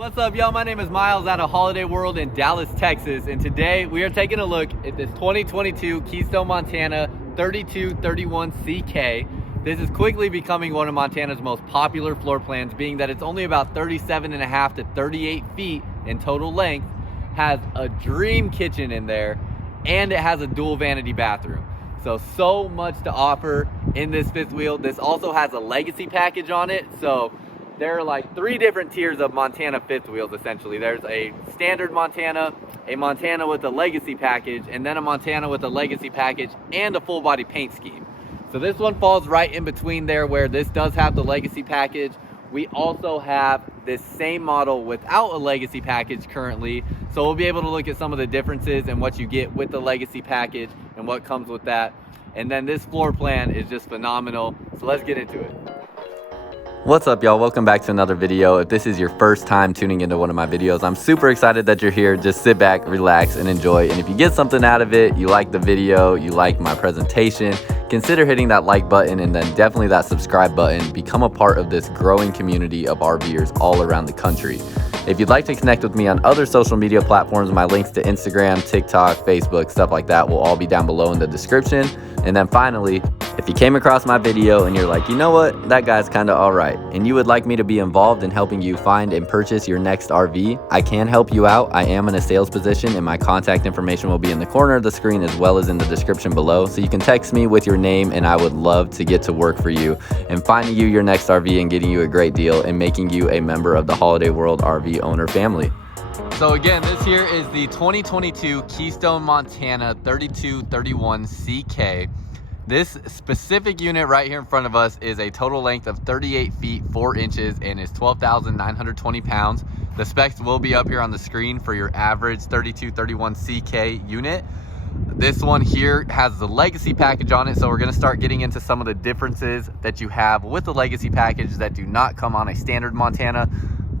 What's up, y'all? My name is Miles out of Holiday World in Dallas, Texas, and today we are taking a look at this 2022 Keystone, Montana 3231CK. This is quickly becoming one of Montana's most popular floor plans, being that it's only about 37.5 to 38 feet in total length, has a dream kitchen in there, and it has a dual vanity bathroom. So much to offer in this fifth wheel. This also has a legacy package on it, so there are like three different tiers of Montana fifth wheels essentially. There's a standard Montana, a Montana with a legacy package, and then a Montana with a legacy package and a full body paint scheme. So this one falls right in between there where this does have the legacy package. We also have this same model without a legacy package currently. So we'll be able to look at some of the differences and what you get with the legacy package and what comes with that. And then this floor plan is just phenomenal. So let's get into it. What's up, y'all? Welcome back to another video. If this is your first time tuning into one of my videos, I'm super excited that you're here. Just sit back, relax, and enjoy. And if you get something out of it, you like the video, you like my presentation, consider hitting that like button and then definitely that subscribe button. Become a part of this growing community of RVers all around the country. If you'd like to connect with me on other social media platforms, my links to Instagram, TikTok, Facebook, stuff like that will all be down below in the description. And then finally, if you came across my video and you're like, you know what, that guy's kind of all right, and you would like me to be involved in helping you find and purchase your next RV, I can help you out. I am in a sales position and my contact information will be in the corner of the screen as well as in the description below. So you can text me with your name and I would love to get to work for you and finding you your next RV and getting you a great deal and making you a member of the Holiday World RV owner family. So again, this here is the 2022 Keystone, Montana 3231CK. This specific unit right here in front of us is a total length of 38 feet 4 inches and is 12,920 pounds. The specs will be up here on the screen for your average 3231CK unit. This one here has the legacy package on it, so we're going to start getting into some of the differences that you have with the legacy package that do not come on a standard Montana.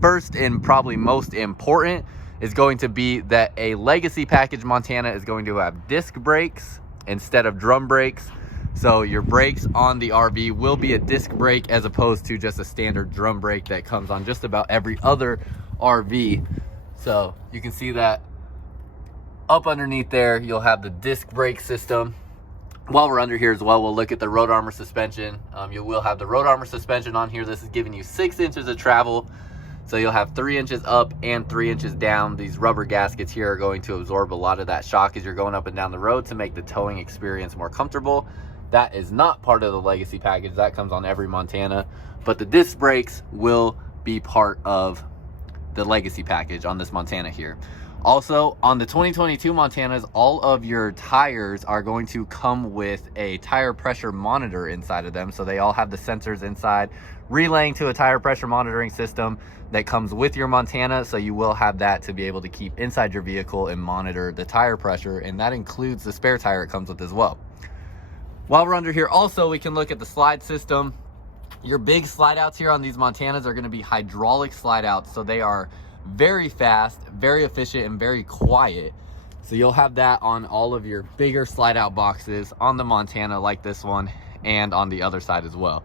First and probably most important is going to be that a legacy package Montana is going to have disc brakes instead of drum brakes. So your brakes on the RV will be a disc brake as opposed to just a standard drum brake that comes on just about every other RV. So you can see that up underneath there, you'll have the disc brake system. While we're under here as well, we'll look at the road armor suspension. You will have the road armor suspension on here. This is giving you 6 inches of travel. So you'll have 3 inches up and 3 inches down. These rubber gaskets here are going to absorb a lot of that shock as you're going up and down the road to make the towing experience more comfortable. That is not part of the legacy package. That comes on every Montana. But the disc brakes will be part of the legacy package on this Montana here. Also, on the 2022 Montanas, all of your tires are going to come with a tire pressure monitor inside of them. So they all have the sensors inside, relaying to a tire pressure monitoring system that comes with your Montana. So you will have that to be able to keep inside your vehicle and monitor the tire pressure. And that includes the spare tire it comes with as well. While we're under here also, we can look at the slide system. Your big slide outs here on these Montanas are going to be hydraulic slide outs. So they are very fast, very efficient, and very quiet. So you'll have that on all of your bigger slide out boxes on the Montana like this one and on the other side as well.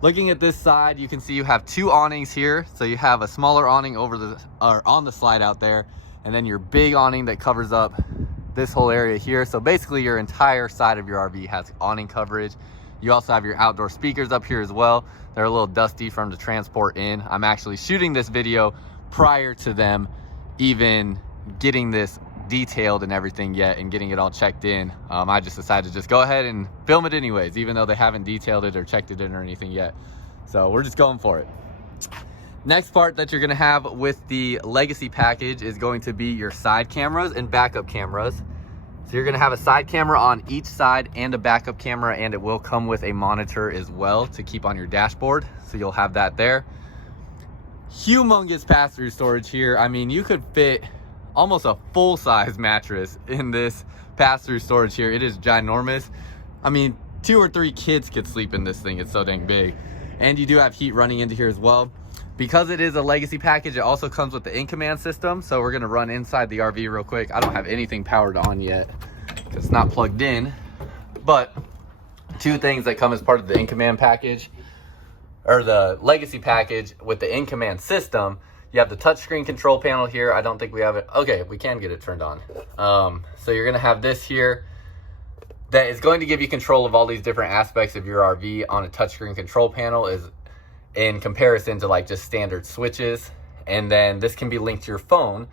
Looking at this side, you can see you have 2 awnings here. So you have a smaller awning over on the slide out there, and then your big awning that covers up this whole area here. So basically your entire side of your RV has awning coverage. You also have your outdoor speakers up here as well. They're a little dusty from the transport in. I'm actually shooting this video prior to them even getting this detailed and everything yet and getting it all checked in. I just decided to just go ahead and film it anyways, even though they haven't detailed it or checked it in or anything yet. So we're just going for it. Next part that you're going to have with the legacy package is going to be your side cameras and backup cameras. So you're going to have a side camera on each side and a backup camera, and it will come with a monitor as well to keep on your dashboard. So you'll have that there. Humongous pass-through storage here. I mean, you could fit almost a full-size mattress in this pass-through storage here. It is ginormous. I mean, 2 or 3 kids could sleep in this thing. It's so dang big. And you do have heat running into here as well. Because it is a legacy package, it also comes with the in-command system. So we're going to run inside the RV real quick. I don't have anything powered on yet because it's not plugged in. But 2 things that come as part of the in-command package, or the legacy package with the in-command system. You have the touchscreen control panel here. I don't think we have it. Okay, we can get it turned on. So you're gonna have this here that is going to give you control of all these different aspects of your RV on a touchscreen control panel, is in comparison to like just standard switches. And then this can be linked to your phone.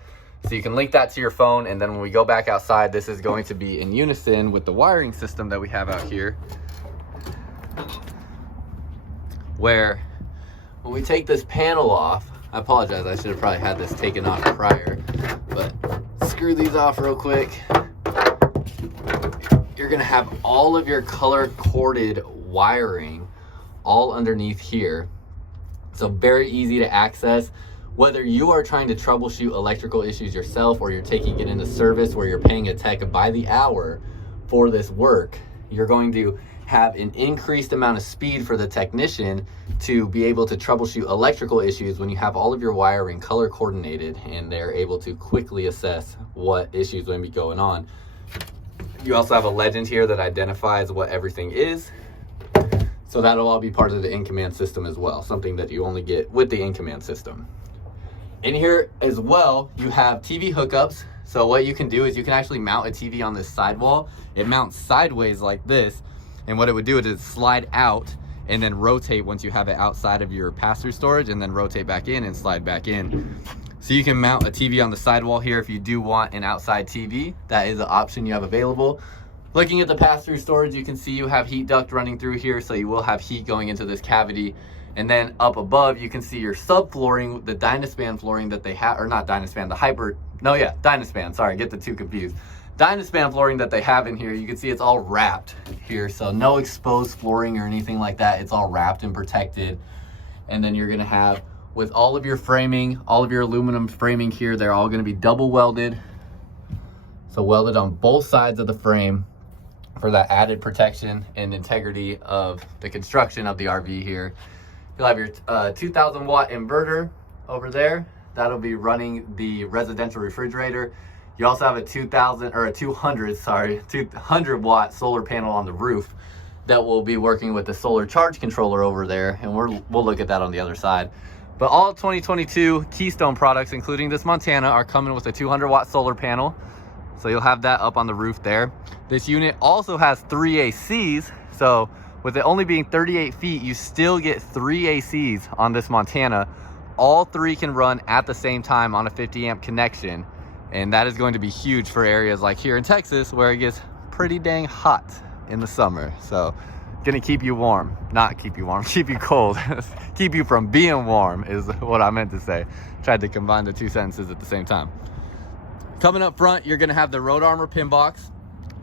So you can link that to your phone, and then when we go back outside, this is going to be in unison with the wiring system that we have out here, where when we take this panel off, I apologize, I should have probably had this taken off prior, but screw these off real quick. You're gonna have all of your color corded wiring all underneath here. So very easy to access. Whether you are trying to troubleshoot electrical issues yourself, or you're taking it into service where you're paying a tech by the hour for this work, you're going to have an increased amount of speed for the technician to be able to troubleshoot electrical issues when you have all of your wiring color coordinated, and they're able to quickly assess what issues may be going on. You also have a legend here that identifies what everything is. So that'll all be part of the in-command system as well, something that you only get with the in-command system. In here as well, you have TV hookups. So what you can do is you can actually mount a TV on this sidewall. It mounts sideways like this. And what it would do is slide out and then rotate once you have it outside of your pass-through storage, and then rotate back in and slide back in. So you can mount a TV on the sidewall here if you do want an outside TV. That is an option you have available. Looking at the pass-through storage, you can see you have heat duct running through here, so you will have heat going into this cavity. And then up above, you can see your subflooring, the Dynaspan flooring that they have, or not Dynaspan, Dynaspan, sorry, get the two confused. Dynaspan flooring that they have in here, you can see it's all wrapped here, so no exposed flooring or anything like that. It's all wrapped and protected. And then you're gonna have, with all of your framing, all of your aluminum framing here, they're all gonna be double welded. So welded on both sides of the frame for that added protection and integrity of the construction of the RV here. You'll have your 2000 watt inverter over there. That'll be running the residential refrigerator. You also have a 200 watt solar panel on the roof that will be working with the solar charge controller over there. And we'll look at that on the other side. But all 2022 Keystone products, including this Montana, are coming with a 200 watt solar panel. So you'll have that up on the roof there. This unit also has 3 ACs. So with it only being 38 feet, you still get 3 ACs on this Montana. All 3 can run at the same time on a 50 amp connection. And that is going to be huge for areas like here in Texas, where it gets pretty dang hot in the summer. So gonna keep you warm, not keep you warm, keep you cold. Keep you from being warm is what I meant to say. Tried to combine the 2 sentences at the same time. Coming up front, you're gonna have the Road Armor pin box.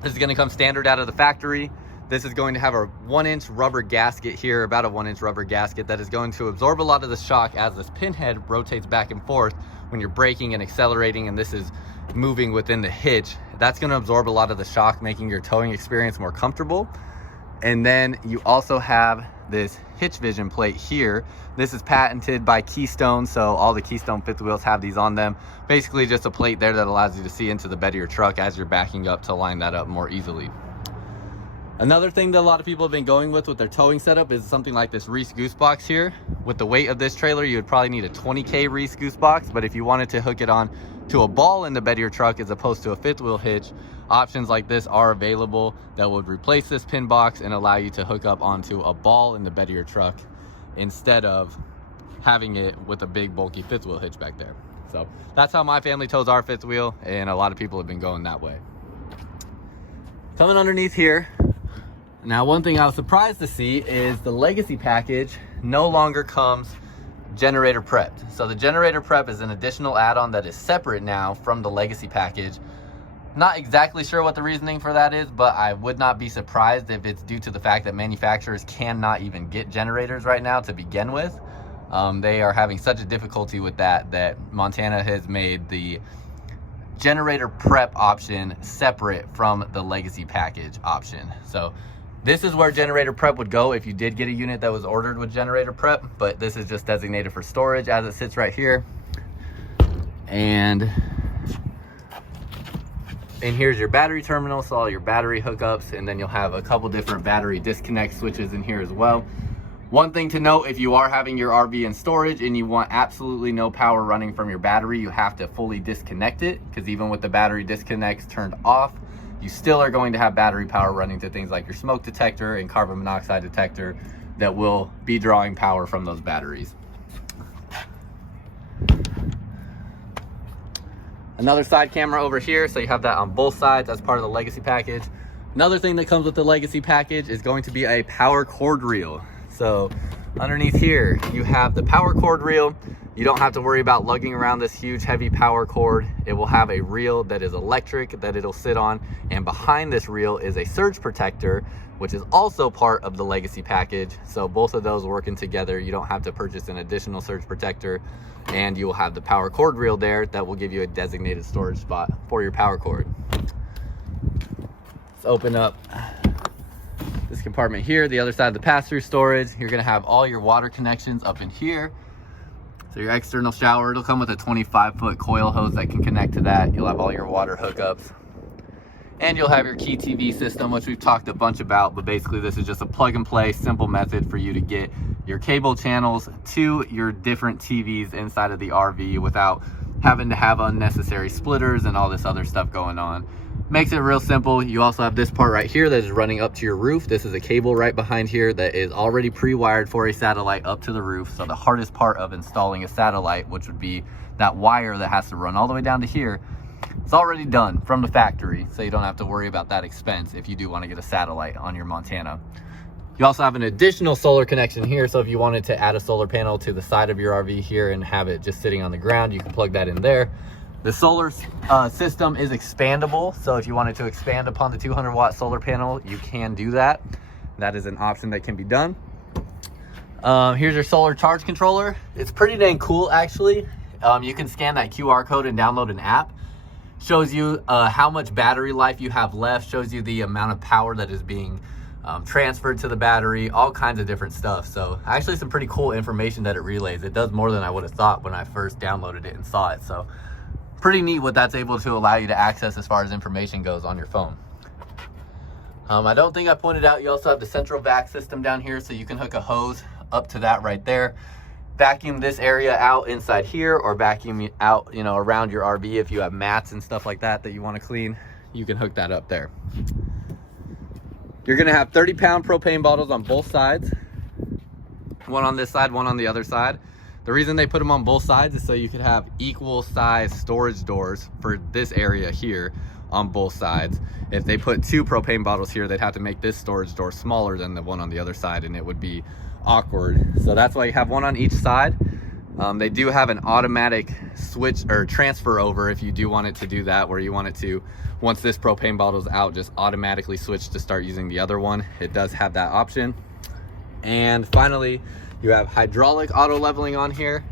This is gonna come standard out of the factory. This is going to have a 1-inch rubber gasket here, about a 1-inch rubber gasket that is going to absorb a lot of the shock as this pinhead rotates back and forth when you're braking and accelerating, and this is moving within the hitch. That's going to absorb a lot of the shock, making your towing experience more comfortable. And then you also have this hitch vision plate here. This is patented by Keystone, so all the Keystone fifth wheels have these on them. Basically just a plate there that allows you to see into the bed of your truck as you're backing up to line that up more easily. Another thing that a lot of people have been going with their towing setup is something like this Reese Goose Box here. With the weight of this trailer, you would probably need a 20K Reese Goose Box, but if you wanted to hook it on to a ball in the bed of your truck as opposed to a fifth wheel hitch, options like this are available that would replace this pin box and allow you to hook up onto a ball in the bed of your truck instead of having it with a big bulky fifth wheel hitch back there. So that's how my family tows our fifth wheel, and a lot of people have been going that way. Coming underneath here, now one thing I was surprised to see is the Legacy package no longer comes generator prepped. So the generator prep is an additional add-on that is separate now from the Legacy package. Not exactly sure what the reasoning for that is, but I would not be surprised if it's due to the fact that manufacturers cannot even get generators right now to begin with. They are having such a difficulty with that Montana has made the generator prep option separate from the Legacy package option. So this is where generator prep would go if you did get a unit that was ordered with generator prep, but this is just designated for storage as it sits right here. And here's your battery terminal, so all your battery hookups, and then you'll have a couple different battery disconnect switches in here as well. One thing to note, if you are having your RV in storage and you want absolutely no power running from your battery, you have to fully disconnect it, because even with the battery disconnects turned off, you still are going to have battery power running to things like your smoke detector and carbon monoxide detector that will be drawing power from those batteries. Another side camera over here, so you have that on both sides as part of the Legacy package. Another thing that comes with the Legacy package is going to be a power cord reel. So underneath here, you have the power cord reel. You don't have to worry about lugging around this huge heavy power cord. It will have a reel that is electric that it'll sit on. And behind this reel is a surge protector, which is also part of the Legacy package. So both of those working together, you don't have to purchase an additional surge protector, and you will have the power cord reel there that will give you a designated storage spot for your power cord. Let's open up this compartment here, the other side of the pass-through storage. You're gonna have all your water connections up in here. So your external shower, it'll come with a 25-foot coil hose that can connect to that. You'll have all your water hookups. And you'll have your Key TV system, which we've talked a bunch about, but basically this is just a plug and play, simple method for you to get your cable channels to your different TVs inside of the RV without having to have unnecessary splitters and all this other stuff going on. Makes it real simple. You also have this part right here that is running up to your roof. This is a cable right behind here that is already pre-wired for a satellite up to the roof. So the hardest part of installing a satellite, which would be that wire that has to run all the way down to here, it's already done from the factory. So you don't have to worry about that expense if you do want to get a satellite on your Montana. You also have an additional solar connection here. So if you wanted to add a solar panel to the side of your RV here and have it just sitting on the ground, you can plug that in there. The solar system is expandable, so if you wanted to expand upon the 200-watt solar panel, you can do that. That is an option that can be done. Here's your solar charge controller. It's pretty dang cool, actually. You can scan that QR code and download an app. Shows you how much battery life you have left, shows you the amount of power that is being transferred to the battery, all kinds of different stuff. So actually some pretty cool information that it relays. It does more than I would have thought when I first downloaded it and saw it. So pretty neat what that's able to allow you to access as far as information goes on your phone. I don't think I pointed out, you also have the central vac system down here, so you can hook a hose up to that right there. Vacuum this area out inside here, or vacuum out, you know, around your RV if you have mats and stuff like that that you want to clean. You can hook that up there. You're gonna have 30-pound propane bottles on both sides. One on this side, one on the other side. The reason they put them on both sides is so you could have equal size storage doors for this area here on both sides. If they put 2 propane bottles here, they'd have to make this storage door smaller than the one on the other side, and it would be awkward. So that's why you have one on each side. They do have an automatic switch or transfer over if you do want it to do that, where you want it to, once this propane bottle's out, just automatically switch to start using the other one. It does have that option. And finally, you have hydraulic auto leveling on here.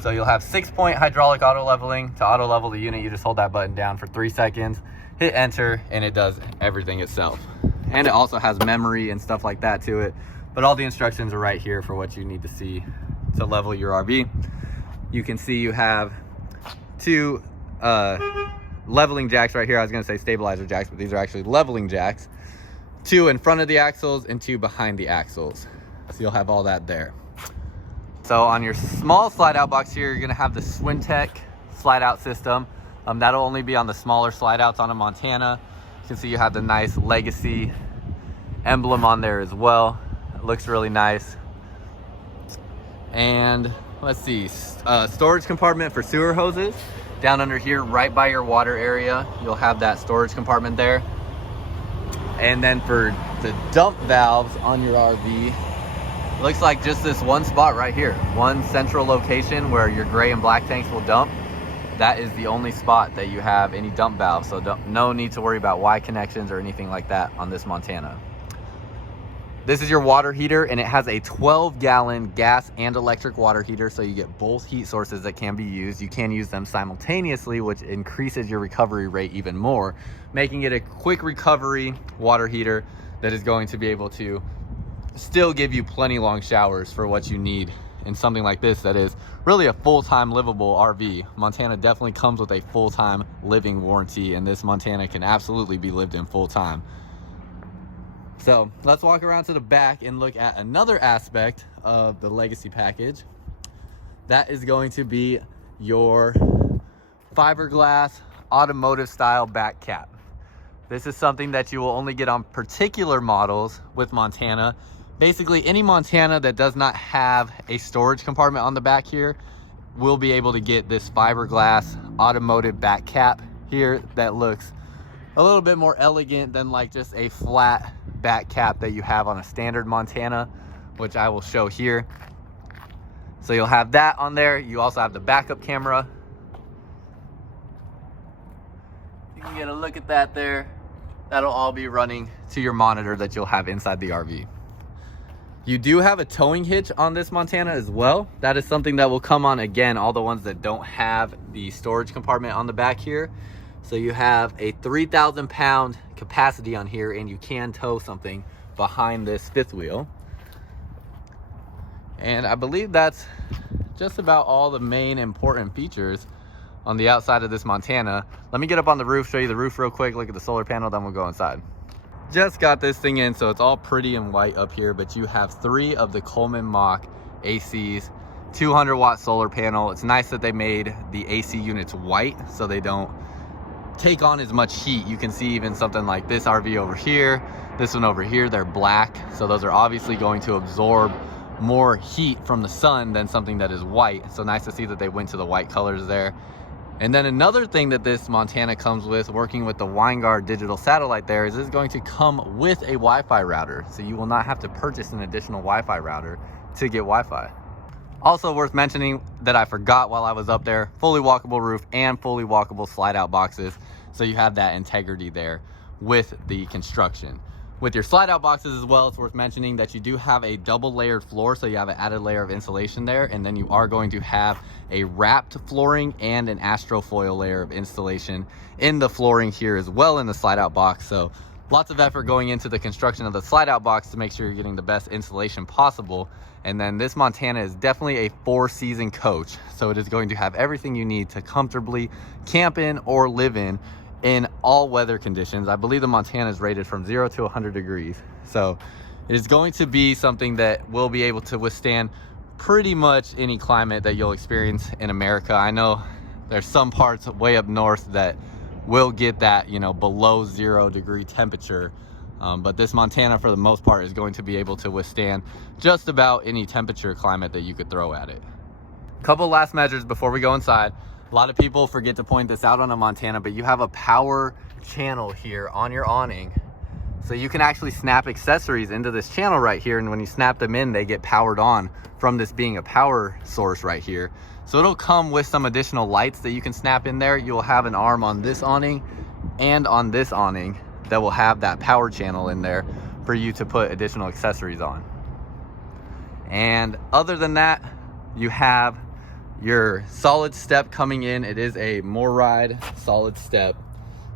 So you'll have 6-point hydraulic auto leveling. To auto level the unit, you just hold that button down for 3 seconds, hit enter, and it does everything itself. And it also has memory and stuff like that to it. But all the instructions are right here for what you need to see to level your RV. You can see you have 2 leveling jacks right here. I was gonna say stabilizer jacks, but these are actually leveling jacks. 2 in front of the axles and 2 behind the axles. So you'll have all that there. So on your small slide out box here, you're gonna have the Swintech slide out system. That'll only be on the smaller slide outs on a Montana. You can see you have the nice Legacy emblem on there as well. It looks really nice. And let's see, storage compartment for sewer hoses. Down under here, right by your water area, you'll have that storage compartment there. And then for the dump valves on your RV, it looks like just this one spot right here, one central location where your gray and black tanks will dump. That is the only spot that you have any dump valves, so no need to worry about Y connections or anything like that on this Montana. This is your water heater, and it has a 12-gallon gas and electric water heater, so you get both heat sources that can be used. You can use them simultaneously, which increases your recovery rate even more, making it a quick recovery water heater that is going to be able to still give you plenty long showers for what you need in something like this that is really a full-time livable RV. Montana definitely comes with a full-time living warranty, and this Montana can absolutely be lived in full-time. So let's walk around to the back and look at another aspect of the Legacy package. That is going to be your fiberglass automotive style back cap. This is something that you will only get on particular models with Montana. Basically, any Montana that does not have a storage compartment on the back here will be able to get this fiberglass automotive back cap here that looks a little bit more elegant than like just a flat back cap that you have on a standard Montana, which I will show here. So you'll have that on there. You also have the backup camera. You can get a look at that there. That'll all be running to your monitor that you'll have inside the RV. You do have a towing hitch on this Montana as well. That is something that will come on, again, all the ones that don't have the storage compartment on the back here. So you have a 3,000 pound capacity on here, and you can tow something behind this fifth wheel. And I believe that's just about all the main important features on the outside of this Montana. Let me get up on the roof, show you the roof real quick, look at the solar panel, then we'll go inside. Just got this thing in, so it's all pretty and white up here, but you have 3 of the Coleman Mach ACs, 200 watt solar panel. It's nice that they made the AC units white so they don't take on as much heat. You can see even something like this RV over here, this one over here, they're black. So those are obviously going to absorb more heat from the sun than something that is white. So nice to see that they went to the white colors there. And then another thing that this Montana comes with, working with the Winegard digital satellite there, is it's going to come with a Wi-Fi router. So you will not have to purchase an additional Wi-Fi router to get Wi-Fi. Also worth mentioning that I forgot while I was up there, fully walkable roof and fully walkable slide out boxes. So you have that integrity there with the construction. With your slide out boxes as well, it's worth mentioning that you do have a double layered floor, so you have an added layer of insulation there, and then you are going to have a wrapped flooring and an astrofoil layer of installation in the flooring here as well in the slide out box. So lots of effort going into the construction of the slide out box to make sure you're getting the best insulation possible. And then this Montana is definitely a 4-season coach, so it is going to have everything you need to comfortably camp in or live in all weather conditions. I believe the Montana is rated from 0 to 100 degrees. So it is going to be something that will be able to withstand pretty much any climate that you'll experience in America. I know there's some parts way up north that will get that, you know, below 0 degree temperature. But this Montana, for the most part, is going to be able to withstand just about any temperature climate that you could throw at it. Couple last measures before we go inside. A lot of people forget to point this out on a Montana, but you have a power channel here on your awning. So you can actually snap accessories into this channel right here, and when you snap them in, they get powered on from this being a power source right here. So it'll come with some additional lights that you can snap in there. You'll have an arm on this awning and on this awning that will have that power channel in there for you to put additional accessories on. And other than that, you have your solid step coming in. It is a MORryde solid step,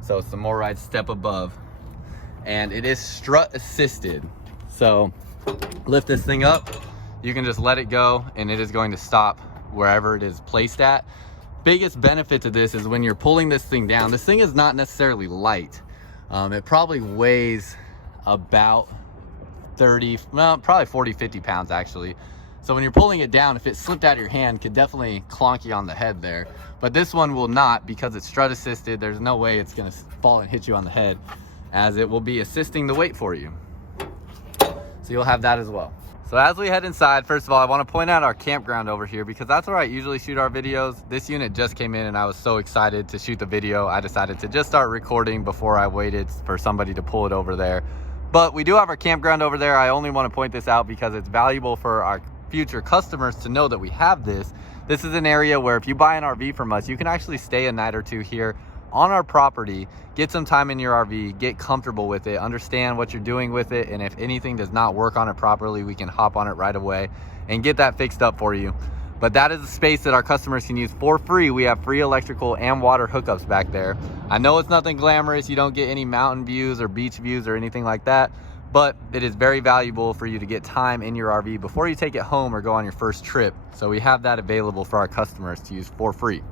so it's the MORryde step above, and it is strut assisted. So lift this thing up, you can just let it go and it is going to stop wherever it is placed at. Biggest benefit to this is when you're pulling this thing down, this thing is not necessarily light. It probably weighs about 30, well, probably 40-50 pounds actually. So when you're pulling it down, if it slipped out of your hand, could definitely clonk you on the head there. But this one will not, because it's strut assisted. There's no way it's gonna fall and hit you on the head, as it will be assisting the weight for you. So you'll have that as well. So as we head inside, first of all, I wanna point out our campground over here, because that's where I usually shoot our videos. This unit just came in and I was so excited to shoot the video, I decided to just start recording before I waited for somebody to pull it over there. But we do have our campground over there. I only wanna point this out because it's valuable for our future customers to know that we have this. This is an area where if you buy an RV from us, you can actually stay a night or two here on our property, get some time in your RV, get comfortable with it, understand what you're doing with it, and if anything does not work on it properly, we can hop on it right away and get that fixed up for you. But that is a space that our customers can use for free. We have free electrical and water hookups back there. I know it's nothing glamorous, you don't get any mountain views or beach views or anything like that, but it is very valuable for you to get time in your RV before you take it home or go on your first trip. So we have that available for our customers to use for free.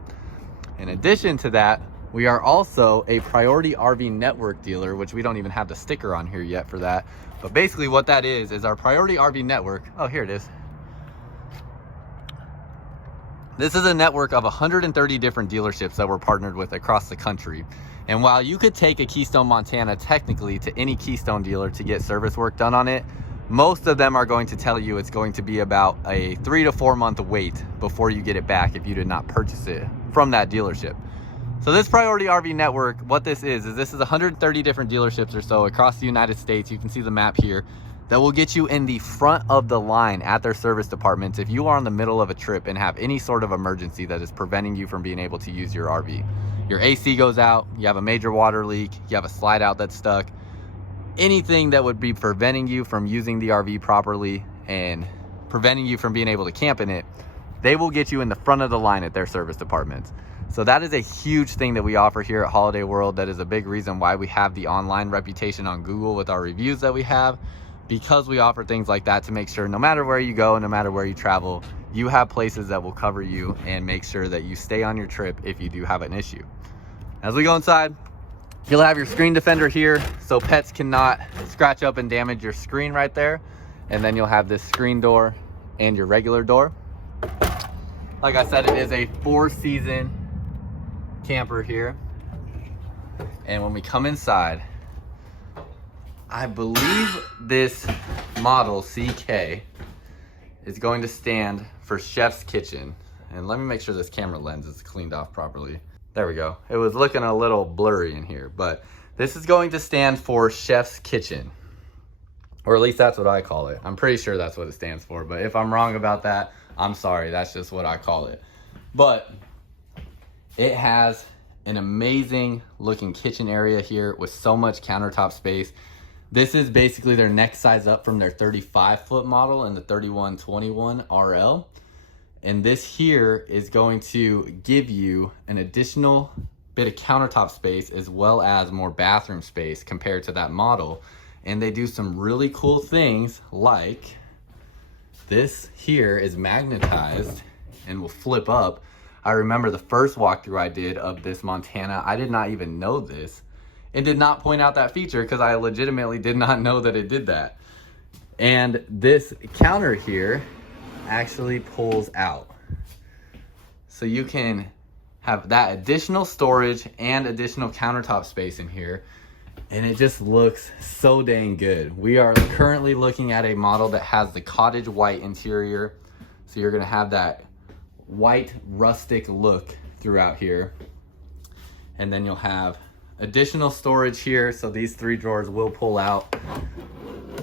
In addition to that, We are also a Priority RV Network dealer, which we don't even have the sticker on here yet for that. But basically what that is our Priority RV Network. Oh, here it is. This is a network of 130 different dealerships that we're partnered with across the country. And while you could take a Keystone, Montana, technically to any Keystone dealer to get service work done on it, most of them are going to tell you it's going to be about a 3 to 4 month wait before you get it back if you did not purchase it from that dealership. So this Priority RV Network, what this is this is 130 different dealerships or so across the United States. You can see the map here that will get you in the front of the line at their service departments if you are in the middle of a trip and have any sort of emergency that is preventing you from being able to use your RV. Your AC goes out, you have a major water leak, you have a slide out that's stuck, anything that would be preventing you from using the RV properly and preventing you from being able to camp in it, they will get you in the front of the line at their service departments. So that is a huge thing that we offer here at Holiday World. That is a big reason why we have the online reputation on Google with our reviews that we have, because we offer things like that to make sure no matter where you go, no matter where you travel, you have places that will cover you and make sure that you stay on your trip if you do have an issue. As we go inside, you'll have your screen defender here so pets cannot scratch up and damage your screen right there. And then you'll have this screen door and your regular door. Like I said, it is a 4-season camper here. And when we come inside, I believe this model CK is going to stand for Chef's Kitchen. And let me make sure this camera lens is cleaned off properly. There we go. It was looking a little blurry in here, but this is going to stand for Chef's Kitchen. Or at least that's what I call it. I'm pretty sure that's what it stands for, but if I'm wrong about that, I'm sorry. That's just what I call it. But it has an amazing looking kitchen area here with so much countertop space. This is basically their next size up from their 35-foot model and the 3121 RL. And this here is going to give you an additional bit of countertop space as well as more bathroom space compared to that model. And they do some really cool things, like this here is magnetized and will flip up. I remember the first walkthrough I did of this Montana, I did not even know this. It did not point out that feature because I legitimately did not know that it did that. And this counter here actually pulls out. So you can have that additional storage and additional countertop space in here. And it just looks so dang good. We are currently looking at a model that has the cottage white interior. So you're gonna have that white rustic look throughout here. And then you'll have additional storage here, so these 3 drawers will pull out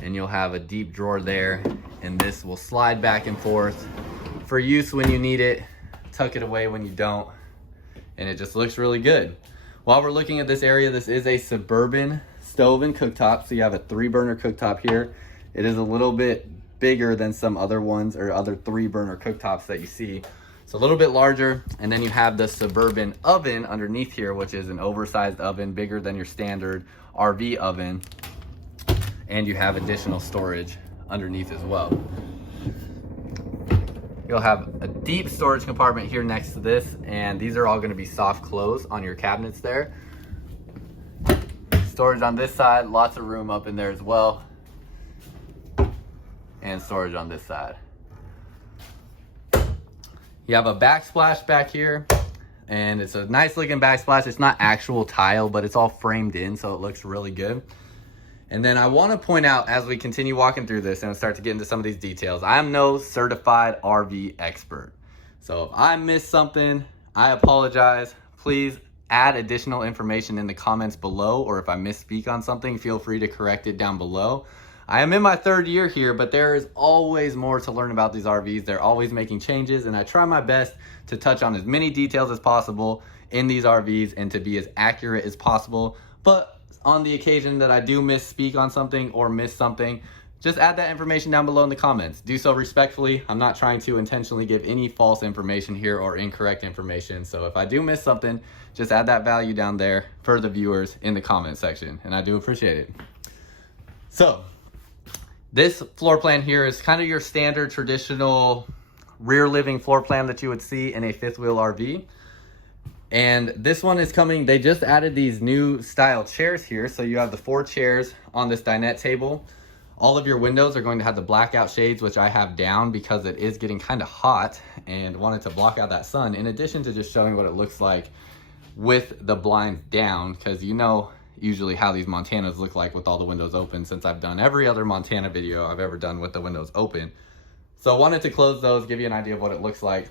and you'll have a deep drawer there, and this will slide back and forth for use when you need it, tuck it away when you don't, and it just looks really good. While we're looking at this area, this is a suburban stove and cooktop, so you have a 3-burner cooktop here. It is a little bit bigger than some other ones or other 3-burner cooktops that you see. It's a little bit larger, and then you have the suburban oven underneath here, which is an oversized oven, bigger than your standard RV oven, and you have additional storage underneath as well. You'll have a deep storage compartment here next to this, and these are all going to be soft close on your cabinets there. Storage on this side, lots of room up in there as well, and storage on this side. You have a backsplash back here, and it's a nice looking backsplash. It's not actual tile, but it's all framed in, so it looks really good. And then I want to point out, as we continue walking through this and start to get into some of these details, I am no certified RV expert. So if I missed something, I apologize. Please add additional information in the comments below, or if I misspeak on something, feel free to correct it down below. I am in my 3rd year here, but there is always more to learn about these RVs. They're always making changes, and I try my best to touch on as many details as possible in these RVs and to be as accurate as possible. But on the occasion that I do misspeak on something or miss something, just add that information down below in the comments. Do so respectfully. I'm not trying to intentionally give any false information here or incorrect information. So if I do miss something, just add that value down there for the viewers in the comment section, and I do appreciate it. So this floor plan here is kind of your standard traditional rear living floor plan that you would see in a 5th wheel RV. And this one is coming, they just added these new style chairs here. So you have the 4 chairs on this dinette table. All of your windows are going to have the blackout shades, which I have down because it is getting kind of hot and wanted to block out that sun, in addition to just showing what it looks like with the blinds down, because you know usually how these Montanas look like with all the windows open, since I've done every other Montana video I've ever done with the windows open. So I wanted to close those, give you an idea of what it looks like.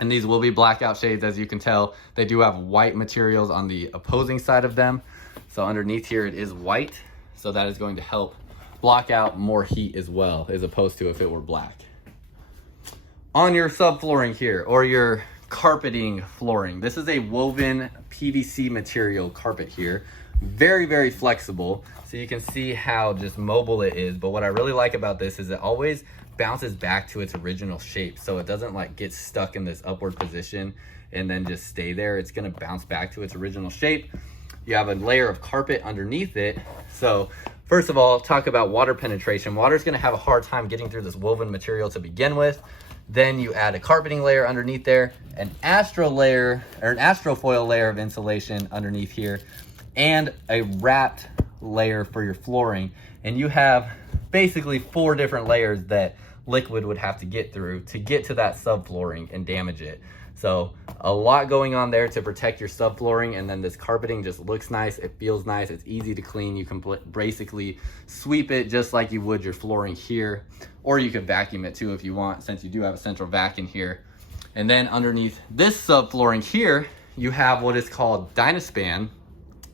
And these will be blackout shades, as you can tell. They do have white materials on the opposing side of them. So underneath here it is white. So that is going to help block out more heat as well, as opposed to if it were black. On your subflooring here, or your carpeting flooring, this is a woven PVC material carpet here. Very, very flexible. So you can see how just mobile it is. But what I really like about this is it always bounces back to its original shape. So it doesn't like get stuck in this upward position and then just stay there. It's gonna bounce back to its original shape. You have a layer of carpet underneath it. So first of all, talk about water penetration. Water's gonna have a hard time getting through this woven material to begin with. Then you add a carpeting layer underneath there, an astrofoil layer of insulation underneath here, and a wrapped layer for your flooring. And you have basically 4 different layers that liquid would have to get through to get to that subflooring and damage it. So a lot going on there to protect your subflooring, and then this carpeting just looks nice, it feels nice, it's easy to clean. You can basically sweep it just like you would your flooring here, or you could vacuum it too if you want, since you do have a central vac in here. And then underneath this subflooring here, you have what is called Dynaspan.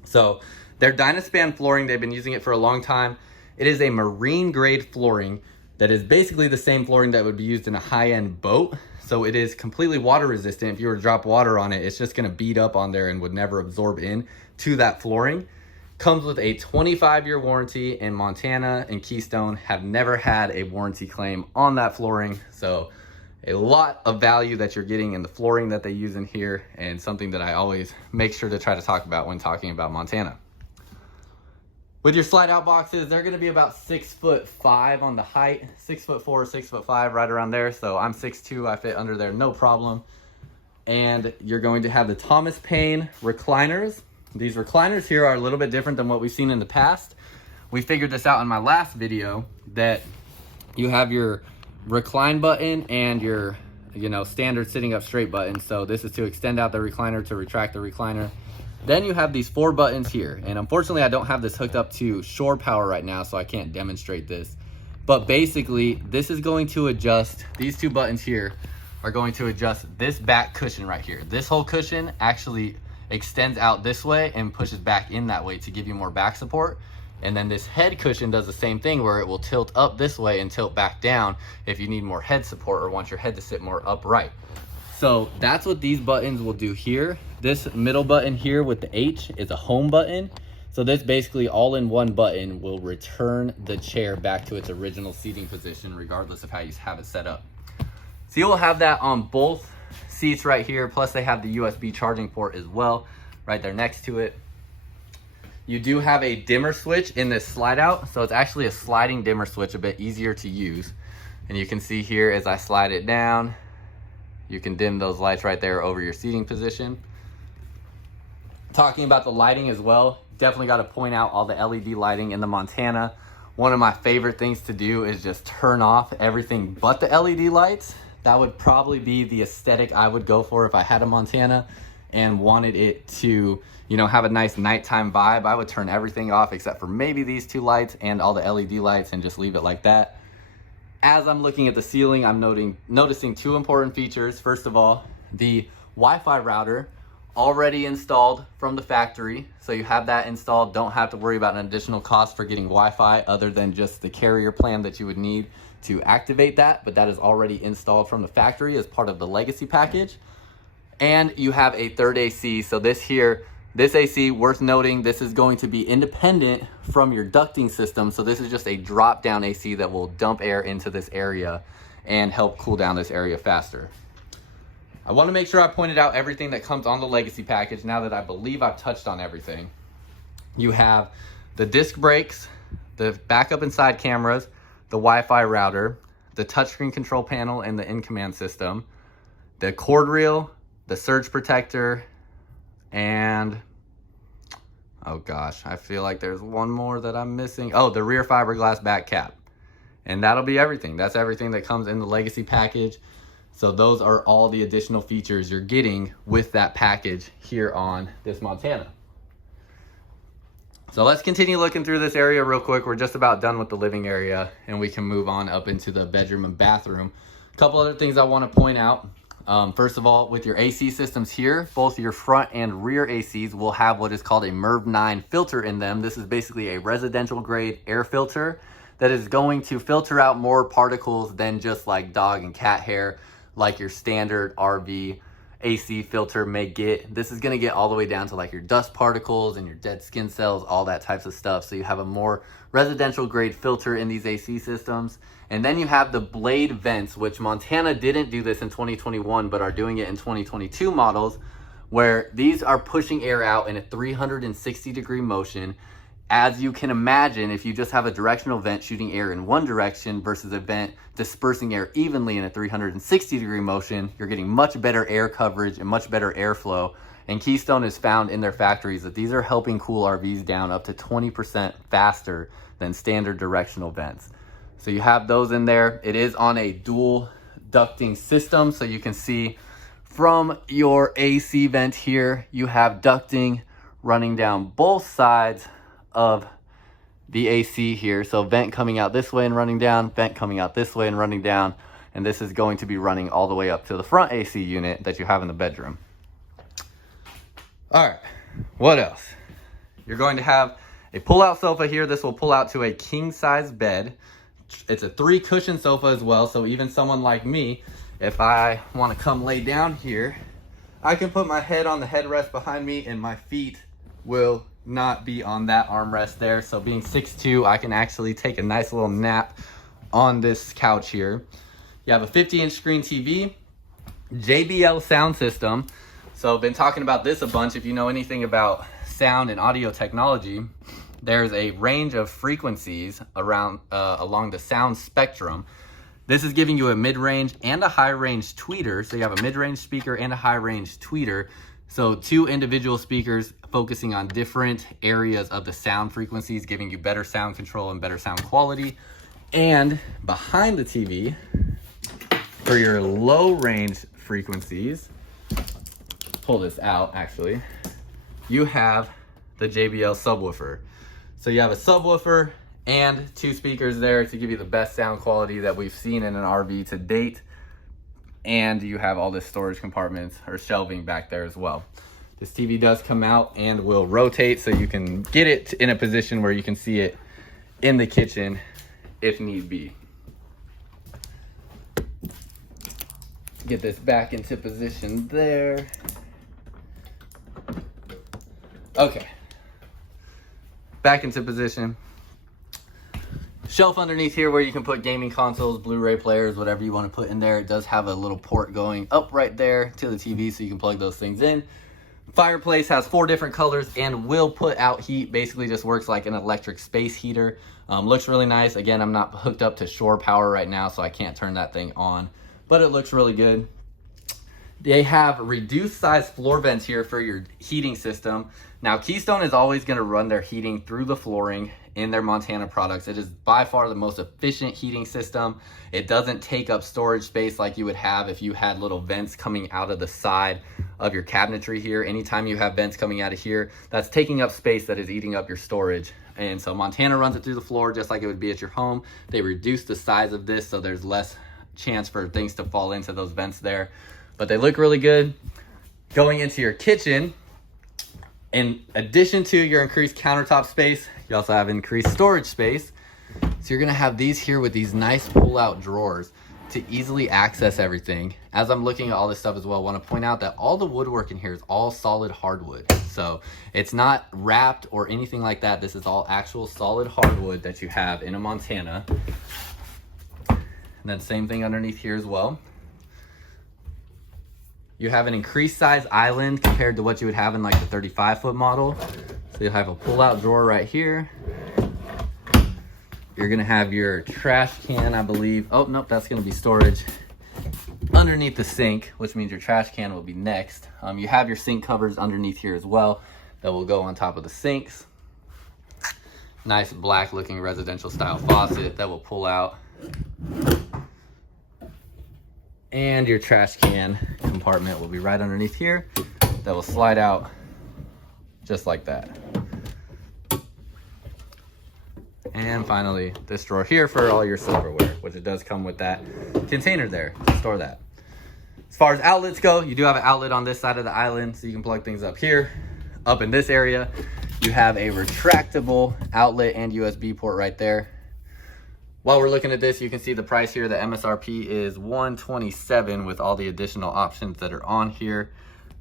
So their Dynaspan flooring, they've been using it for a long time. It is a marine grade flooring that is basically the same flooring that would be used in a high-end boat. So it is completely water resistant. If you were to drop water on it, it's just gonna bead up on there and would never absorb in to that flooring. Comes with a 25-year warranty, and Montana and Keystone have never had a warranty claim on that flooring. So a lot of value that you're getting in the flooring that they use in here, and something that I always make sure to try to talk about when talking about Montana. With your slide out boxes, they're gonna be about 6'5" on the height, 6'4", 6'5", right around there. So I'm 6'2", I fit under there, no problem. And you're going to have the Thomas Paine recliners. These recliners here are a little bit different than what we've seen in the past. We figured this out in my last video, that you have your recline button and your, standard sitting up straight button. So this is to extend out the recliner, to retract the recliner. Then you have these 4 buttons here, and unfortunately I don't have this hooked up to shore power right now, so I can't demonstrate this. But basically, this is going to adjust, these 2 buttons here are going to adjust this back cushion right here. This whole cushion actually extends out this way and pushes back in that way to give you more back support. And then this head cushion does the same thing, where it will tilt up this way and tilt back down if you need more head support or want your head to sit more upright. So that's what these buttons will do here. This middle button here with the H is a home button. So this basically all-in-one button will return the chair back to its original seating position, regardless of how you have it set up. So you will have that on both seats right here. Plus they have the USB charging port as well, right there next to it. You do have a dimmer switch in this slide out. So it's actually a sliding dimmer switch, a bit easier to use. And you can see here as I slide it down, you can dim those lights right there over your seating position. Talking about the lighting as well, definitely got to point out all the LED lighting in the Montana. One of my favorite things to do is just turn off everything but the LED lights. That would probably be the aesthetic I would go for if I had a Montana and wanted it to, have a nice nighttime vibe. I would turn everything off except for maybe these 2 lights and all the LED lights, and just leave it like that. As I'm looking at the ceiling, I'm noticing 2 important features. First of all, the Wi-Fi router already installed from the factory. So you have that installed, don't have to worry about an additional cost for getting Wi-Fi other than just the carrier plan that you would need to activate that, but that is already installed from the factory as part of the legacy package. And you have a 3rd AC. So this AC, worth noting, this is going to be independent from your ducting system. So this is just a drop down AC that will dump air into this area and help cool down this area faster. I want to make sure I pointed out everything that comes on the legacy package now that I believe I've touched on everything. You have the disc brakes, the backup and side cameras, the Wi-Fi router, the touchscreen control panel and the in-command system, the cord reel, the surge protector, And oh gosh, I feel like there's one more that I'm missing. Oh, the rear fiberglass back cap. And that'll be everything. That's everything that comes in the Legacy package. So those are all the additional features you're getting with that package here on this Montana. So let's continue looking through this area real quick. We're just about done with the living area and we can move on up into the bedroom and bathroom. A couple other things I want to point out. First of all, with your AC systems here, both your front and rear ACs will have what is called a MERV 9 filter in them. This is basically a residential grade air filter that is going to filter out more particles than just like dog and cat hair, like your standard RV AC filter may get. This is gonna get all the way down to like your dust particles and your dead skin cells, all that types of stuff. So you have a more residential grade filter in these AC systems. And then you have the blade vents, which Montana didn't do this in 2021, but are doing it in 2022 models, where these are pushing air out in a 360-degree motion. As you can imagine, if you just have a directional vent shooting air in one direction versus a vent dispersing air evenly in a 360-degree motion, you're getting much better air coverage and much better airflow. And Keystone has found in their factories that these are helping cool RVs down up to 20% faster than standard directional vents. So you have those in there. It is on a dual ducting system, so you can see from your AC vent here, you have ducting running down both sides of the AC here. So vent coming out this way and running down, vent coming out this way and running down, and this is going to be running all the way up to the front AC unit that you have in the bedroom. All right, what else? You're going to have a pull-out sofa here. This will pull out to a king-size bed. It's a 3-cushion sofa as well, so even someone like me, if I want to come lay down here, I can put my head on the headrest behind me and my feet will not be on that armrest there. So being 6'2", I can actually take a nice little nap on this couch here. You have a 50-inch screen TV, JBL sound system. So I've been talking about this a bunch. If you know anything about sound and audio technology, there's a range of frequencies around along the sound spectrum. This is giving you a mid-range and a high-range tweeter. So you have a mid-range speaker and a high-range tweeter. So 2 individual speakers focusing on different areas of the sound frequencies, giving you better sound control and better sound quality. And behind the TV, for your low-range frequencies, pull this out actually, you have the JBL subwoofer. So you have a subwoofer and 2 speakers there to give you the best sound quality that we've seen in an RV to date. And you have all this storage compartments or shelving back there as well. This TV does come out and will rotate so you can get it in a position where you can see it in the kitchen if need be. Get this back into position there. Okay, back into position. Shelf underneath here where you can put gaming consoles, Blu-ray players, whatever you want to put in there. It does have a little port going up right there to the TV so you can plug those things in. Fireplace has 4 different colors and will put out heat. Basically just works like an electric space heater. Looks really nice. Again, I'm not hooked up to shore power right now, so I can't turn that thing on, but it looks really good. They have reduced size floor vents here for your heating system. Now, Keystone is always going to run their heating through the flooring in their Montana products. It is by far the most efficient heating system. It doesn't take up storage space like you would have if you had little vents coming out of the side of your cabinetry here. Anytime you have vents coming out of here, that's taking up space that is eating up your storage. And so Montana runs it through the floor just like it would be at your home. They reduce the size of this so there's less chance for things to fall into those vents there. But they look really good. Going into your kitchen, in addition to your increased countertop space, you also have increased storage space. So you're gonna have these here with these nice pull-out drawers to easily access everything. As I'm looking at all this stuff as well, I wanna point out that all the woodwork in here is all solid hardwood. So it's not wrapped or anything like that. This is all actual solid hardwood that you have in a Montana. And then same thing underneath here as well. You have an increased size island compared to what you would have in like the 35-foot model. So you'll have a pull-out drawer right here. You're gonna have your trash can, I believe. Oh, nope, that's gonna be storage underneath the sink, which means your trash can will be next. You have your sink covers underneath here as well that will go on top of the sinks. Nice black looking residential style faucet that will pull out. And your trash can compartment will be right underneath here that will slide out just like that. And finally, this drawer here for all your silverware, which it does come with that container there to store that. As far as outlets go, you do have an outlet on this side of the island, so you can plug things up here. Up in this area, you have a retractable outlet and USB port right there. While we're looking at this, you can see the price here. The MSRP is $127 with all the additional options that are on here.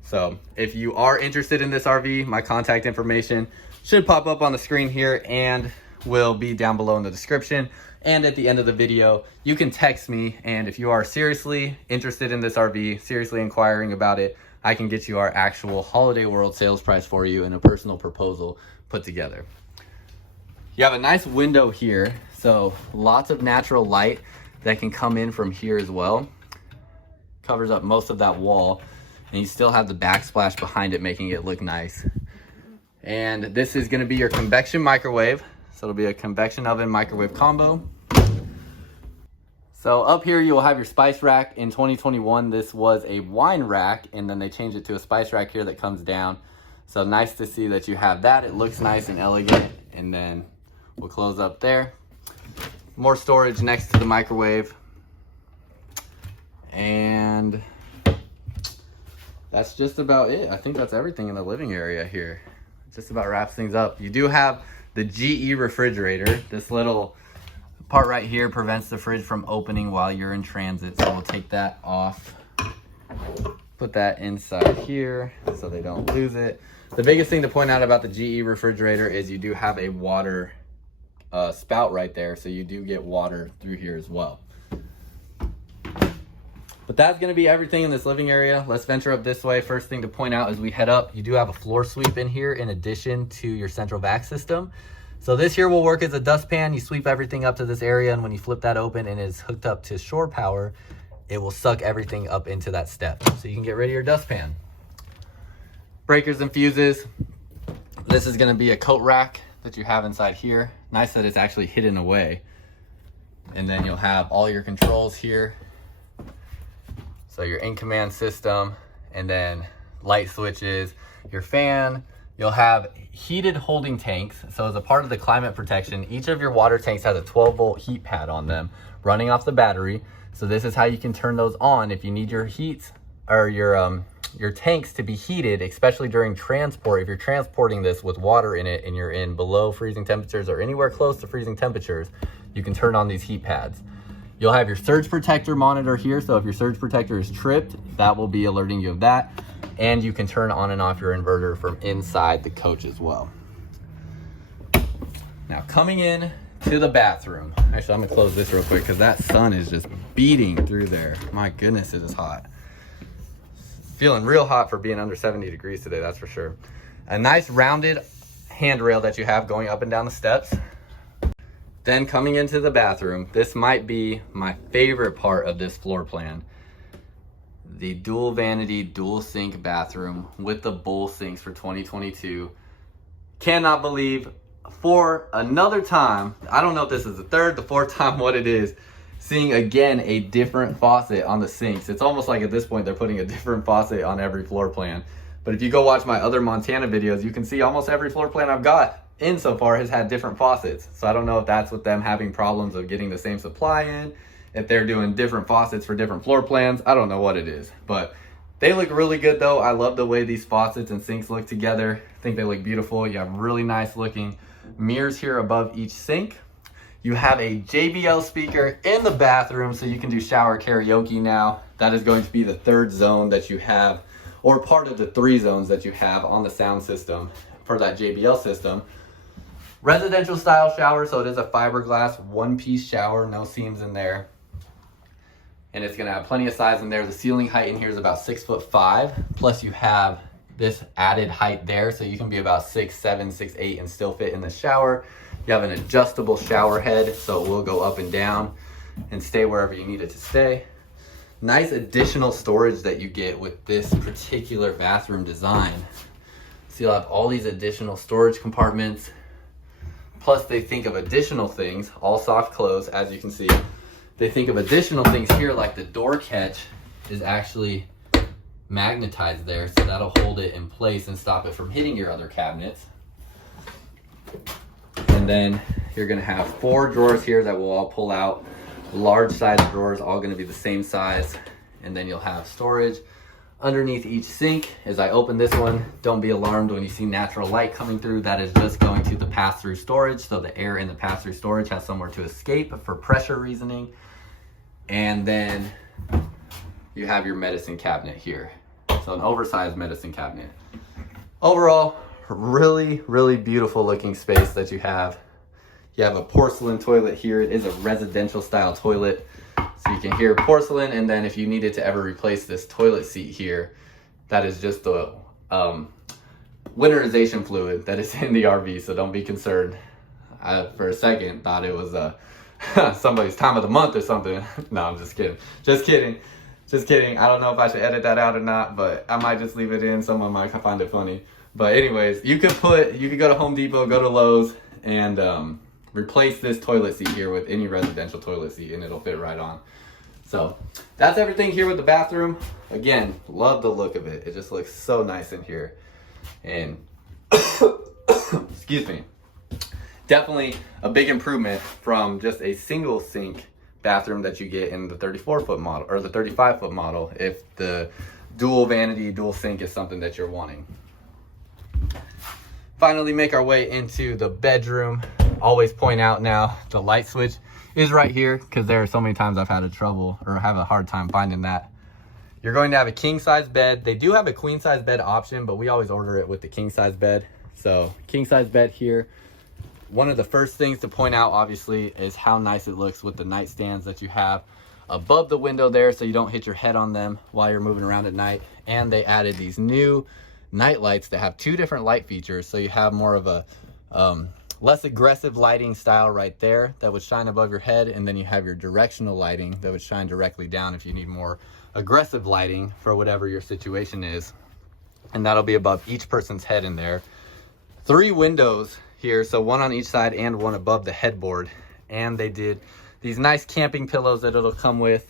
So if you are interested in this RV, my contact information should pop up on the screen here and will be down below in the description. And at the end of the video, you can text me. And if you are seriously interested in this RV, seriously inquiring about it, I can get you our actual Holiday World sales price for you and a personal proposal put together. You have a nice window here, so lots of natural light that can come in from here as well. Covers up most of that wall, and you still have the backsplash behind it, making it look nice. And this is gonna be your convection microwave. So it'll be a convection oven microwave combo. So up here you will have your spice rack. In 2021, this was a wine rack, and then they changed it to a spice rack here that comes down. So nice to see that you have that. It looks nice and elegant. And then we'll close up there. More storage next to the microwave. And that's just about it. I think that's everything in the living area here. Just about wraps things up. You do have the GE refrigerator. This little part right here prevents the fridge from opening while you're in transit. So we'll take that off. Put that inside here so they don't lose it. The biggest thing to point out about the GE refrigerator is you do have a water spout right there, so you do get water through here as well. But that's going to be everything in this living area. Let's venture up this way. First thing to point out as we head up, you do have a floor sweep in here in addition to your central vac system. So this here will work as a dustpan. You sweep everything up to this area, and when you flip that open and it's hooked up to shore power, it will suck everything up into that step. So you can get rid of your dustpan. Breakers and fuses. This is going to be a coat rack that you have inside here. Nice that it's actually hidden away. And then you'll have all your controls here. So your in-command system, and then light switches, your fan. You'll have heated holding tanks. So as a part of the climate protection, each of your water tanks has a 12-volt heat pad on them running off the battery. So this is how you can turn those on if you need your heats or your tanks to be heated, especially during transport. If you're transporting this with water in it and you're in below freezing temperatures or anywhere close to freezing temperatures, you can turn on these heat pads. You'll have your surge protector monitor here. So if your surge protector is tripped, that will be alerting you of that. And you can turn on and off your inverter from inside the coach as well. Now coming in to the bathroom. Actually, I'm gonna close this real quick because that sun is just beating through there. My goodness, it is hot. Feeling real hot for being under 70 degrees today, that's for sure. A nice rounded handrail that you have going up and down the steps. Then coming into the bathroom, this might be my favorite part of this floor plan. The dual vanity, dual sink bathroom with the bowl sinks for 2022. Cannot believe for another time, I don't know if this is the third, the fourth time what it is, seeing again a different faucet on the sinks. It's almost like at this point they're putting a different faucet on every floor plan. But if you go watch my other Montana videos, you can see almost every floor plan I've got in so far has had different faucets. So I don't know if that's with them having problems of getting the same supply in, if they're doing different faucets for different floor plans. I don't know what it is, but they look really good though. I love the way these faucets and sinks look together. I think they look beautiful. You have really nice looking mirrors here above each sink. You have a JBL speaker in the bathroom, so you can do shower karaoke now. That is going to be the third zone that you have, or part of the 3 zones that you have on the sound system for that JBL system. Residential style shower, so it is a fiberglass 1-piece shower, no seams in there. And it's gonna have plenty of size in there. The ceiling height in here is about 6'5", plus you have this added height there, so you can be about 6'7", 6'8", and still fit in the shower. You have an adjustable shower head, so it will go up and down and stay wherever you need it to stay. Nice additional storage that you get with this particular bathroom design. So you'll have all these additional storage compartments. Plus they think of additional things, all soft close, as you can see. They think of additional things here, like the door catch is actually magnetized there, so that'll hold it in place and stop it from hitting your other cabinets. And then you're gonna have 4 drawers here that will all pull out. Large size drawers, all gonna be the same size. And then you'll have storage underneath each sink. As I open this one, don't be alarmed when you see natural light coming through. That is just going to the pass-through storage. So the air in the pass-through storage has somewhere to escape for pressure reasoning. And then you have your medicine cabinet here. So an oversized medicine cabinet. Overall, really, really beautiful looking space that you have. You have a porcelain toilet here. It is a residential style toilet. So you can hear porcelain, and then if you needed to ever replace this toilet seat here, that is just the winterization fluid that is in the RV, so don't be concerned. I, for a second, thought it was somebody's time of the month or something. No, I'm just kidding. Just kidding. Just kidding. I don't know if I should edit that out or not, but I might just leave it in. Someone might find it funny. But anyways, you could go to Home Depot, go to Lowe's, and replace this toilet seat here with any residential toilet seat, and it'll fit right on. So that's everything here with the bathroom. Again, love the look of it. It just looks so nice in here. And excuse me, definitely a big improvement from just a single sink bathroom that you get in the 34-foot model or the 35-foot model, if the dual vanity, dual sink is something that you're wanting. Finally make our way into the bedroom. Always point out now, the light switch is right here, because there are so many times I've had a hard time finding that. You're going to have a king size bed. They do have a queen size bed option, but we always order it with the king size bed. So king size bed here. One of the first things to point out, obviously, is how nice it looks with the nightstands that you have above the window there, so you don't hit your head on them while you're moving around at night. And they added these new night lights that have 2 different light features, so you have more of a less aggressive lighting style right there that would shine above your head, and then you have your directional lighting that would shine directly down if you need more aggressive lighting for whatever your situation is. And that'll be above each person's head in there. 3 windows here, so 1 on each side and 1 above the headboard. And they did these nice camping pillows that it'll come with.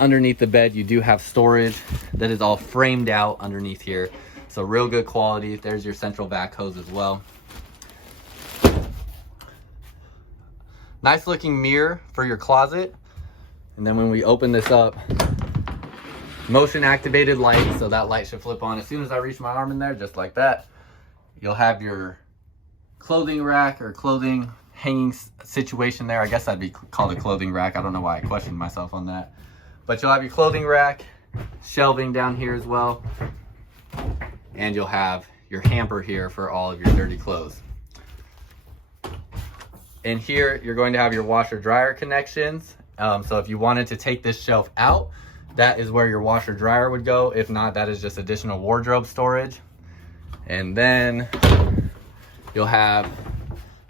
Underneath the bed, you do have storage that is all framed out underneath here. So real good quality. There's your central vac hose as well. Nice looking mirror for your closet. And then when we open this up, motion activated light. So that light should flip on as soon as I reach my arm in there, just like that. You'll have your clothing rack or clothing hanging situation there. I guess that'd be called a clothing rack. I don't know why I questioned myself on that. But you'll have your clothing rack, shelving down here as well. And you'll have your hamper here for all of your dirty clothes. And here you're going to have your washer dryer connections. So if you wanted to take this shelf out, that is where your washer dryer would go. If not, that is just additional wardrobe storage. And then you'll have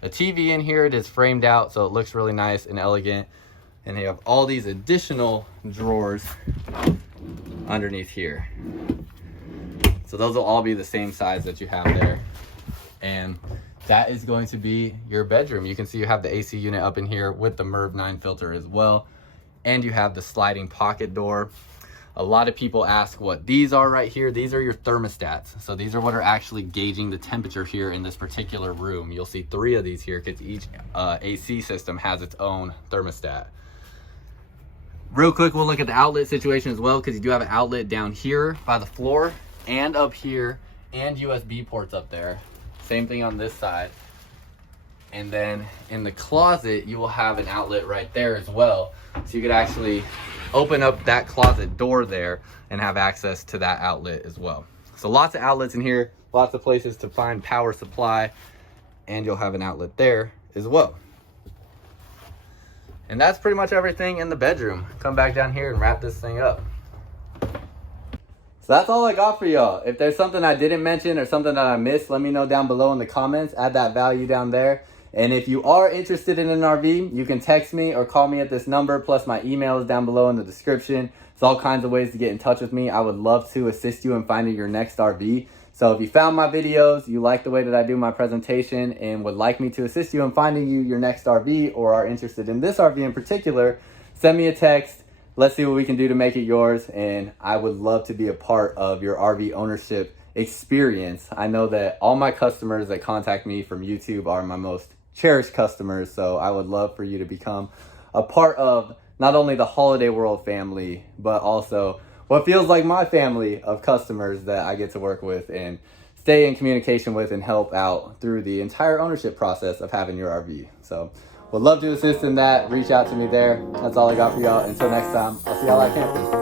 a TV in here. It is framed out, so it looks really nice and elegant. And you have all these additional drawers underneath here. So those will all be the same size that you have there. And that is going to be your bedroom. You can see you have the AC unit up in here with the MERV 9 filter as well. And you have the sliding pocket door. A lot of people ask what these are right here. These are your thermostats. So these are what are actually gauging the temperature here in this particular room. You'll see 3 of these here because each AC system has its own thermostat. Real quick, we'll look at the outlet situation as well, because you do have an outlet down here by the floor and up here, and USB ports up there. Same thing on this side. And then in the closet, you will have an outlet right there as well. So you could actually open up that closet door there and have access to that outlet as well. So lots of outlets in here, lots of places to find power supply, and you'll have an outlet there as well. And that's pretty much everything in the bedroom. Come back down here and wrap this thing up. So that's all I got for y'all. If there's something I didn't mention or something that I missed, let me know down below in the comments. Add that value down there. And if you are interested in an RV, you can text me or call me at this number, plus my email is down below in the description. There's all kinds of ways to get in touch with me. I would love to assist you in finding your next RV. So if you found my videos, you like the way that I do my presentation, and would like me to assist you in finding you your next RV, or are interested in this RV in particular, send me a text. Let's see what we can do to make it yours, and I would love to be a part of your RV ownership experience. I know that all my customers that contact me from YouTube are my most cherished customers, so I would love for you to become a part of not only the Holiday World family, but also what feels like my family of customers that I get to work with and stay in communication with and help out through the entire ownership process of having your RV. So would love to assist in that. Reach out to me there. That's all I got for y'all. Until next time, I'll see y'all at camping.